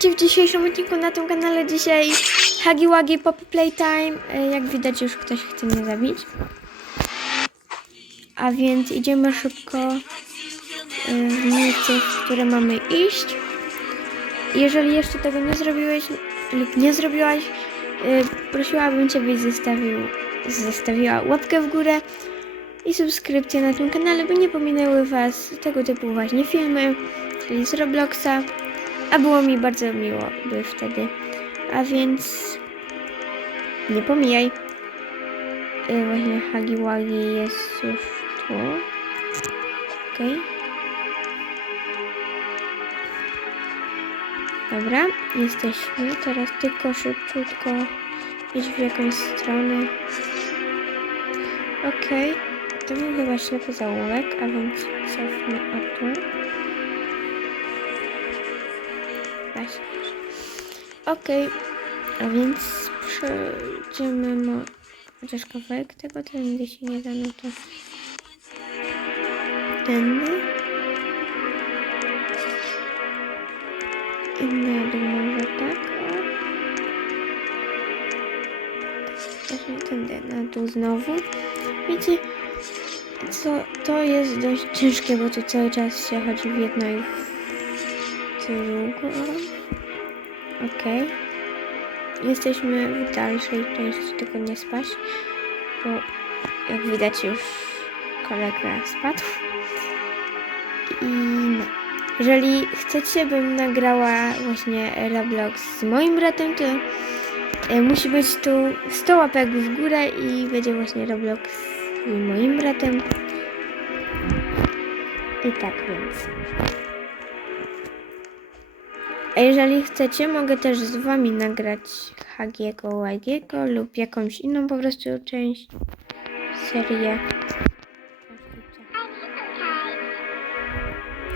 W dzisiejszym odcinku na tym kanale. Dzisiaj Hagi Wagi Pop Playtime. E, Jak widać już ktoś chce mnie zabić. A więc idziemy szybko e, w miejsce, w które mamy iść. Jeżeli jeszcze tego nie zrobiłeś lub nie zrobiłaś, e, prosiłabym Cię, byś zostawił, zostawiła łapkę w górę i subskrypcję na tym kanale, by nie pominęły Was tego typu właśnie filmy, czyli z Robloxa. A było mi bardzo miło by wtedy. A więc nie pomijaj. Y, Właśnie Hagi Wagi jest już tu. Okej. Dobra, jesteśmy. Teraz tylko szybciutko iść w jakąś stronę. Okej. To był chyba ślepy zaułek, a więc cofnę o tu. Właśnie. Okej, a więc przejdziemy mo... chociaż kawałek tego, tędy się nie da, no to tędy. I na dół może tak, o. Właśnie tędy, na dół znowu. Wiecie, co, to jest dość ciężkie, bo tu cały czas się chodzi w jedno i w drugą. Okej. Jesteśmy w dalszej części, tylko nie spaść, bo jak widać już kolega spadł. I no. Jeżeli chcecie, bym nagrała właśnie Roblox z moim bratem, to e, musi być tu 100 łapek w górę i będzie właśnie Roblox z moim bratem. I tak więc. A jeżeli chcecie, mogę też z wami nagrać Hagiego Łagiego lub jakąś inną po prostu część, serię.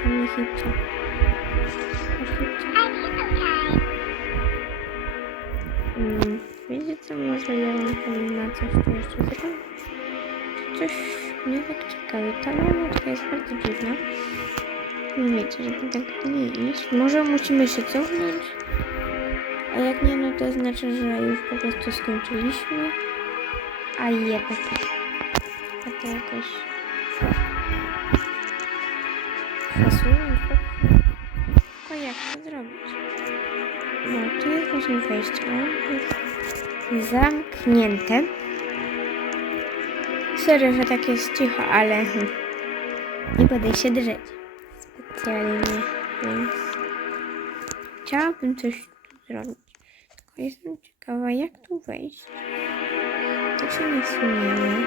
Tam nie hipcia. Masz hipcia? Mm, wiecie co, może ja na coś tu jeszcze zrobić? Coś mnie tak ciekawi. Ta lamutka jest bardzo dziwna. No wiecie, żeby tak nie iść. Może musimy się cofnąć. A jak nie, no to znaczy, że już po prostu skończyliśmy. A jednak. A to jakoś... Popchnąć. Tylko jak to zrobić? No, tu jest właśnie wejście. Jest zamknięte. Serio, że tak jest cicho, ale nie będę się drzeć specjalnie, więc chciałabym coś tu zrobić. Tylko jestem ciekawa, jak tu wejść. To się nie suniemy.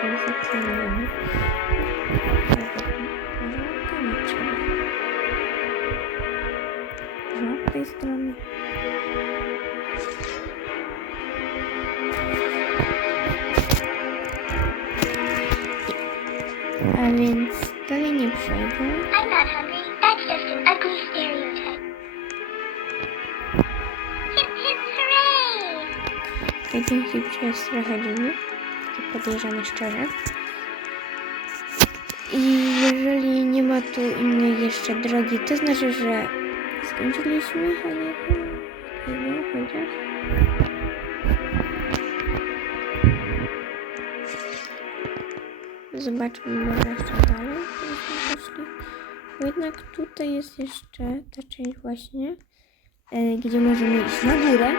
To trzeba. Może od tej strony. A więc hooray! Ten hip jest trochę dziwny. Taki podejrzany szczerze. I jeżeli nie ma tu innej jeszcze drogi, to znaczy, że skończyliśmy. No, chociaż. Zobaczmy może jeszcze dalej. Bo jednak tutaj jest jeszcze ta część właśnie, e, gdzie możemy iść na górę.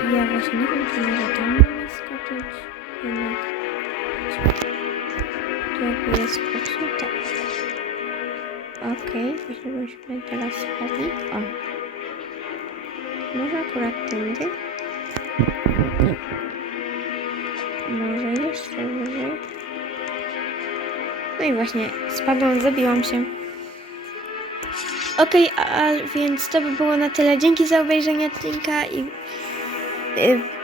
Ja właśnie nie wiem, czy może tam mamy skoczyć. Jednak. Tu jakby jest popsute. Okej, właśnie byśmy teraz spadli. O. Może akurat tędy? Nie. Może jeszcze wyżej? No i właśnie, spadłam, zabiłam się. Okej, a więc to by było na tyle. Dzięki za obejrzenie odcinka i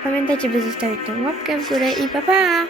pamiętajcie, by zostawić tą łapkę w górę i pa pa!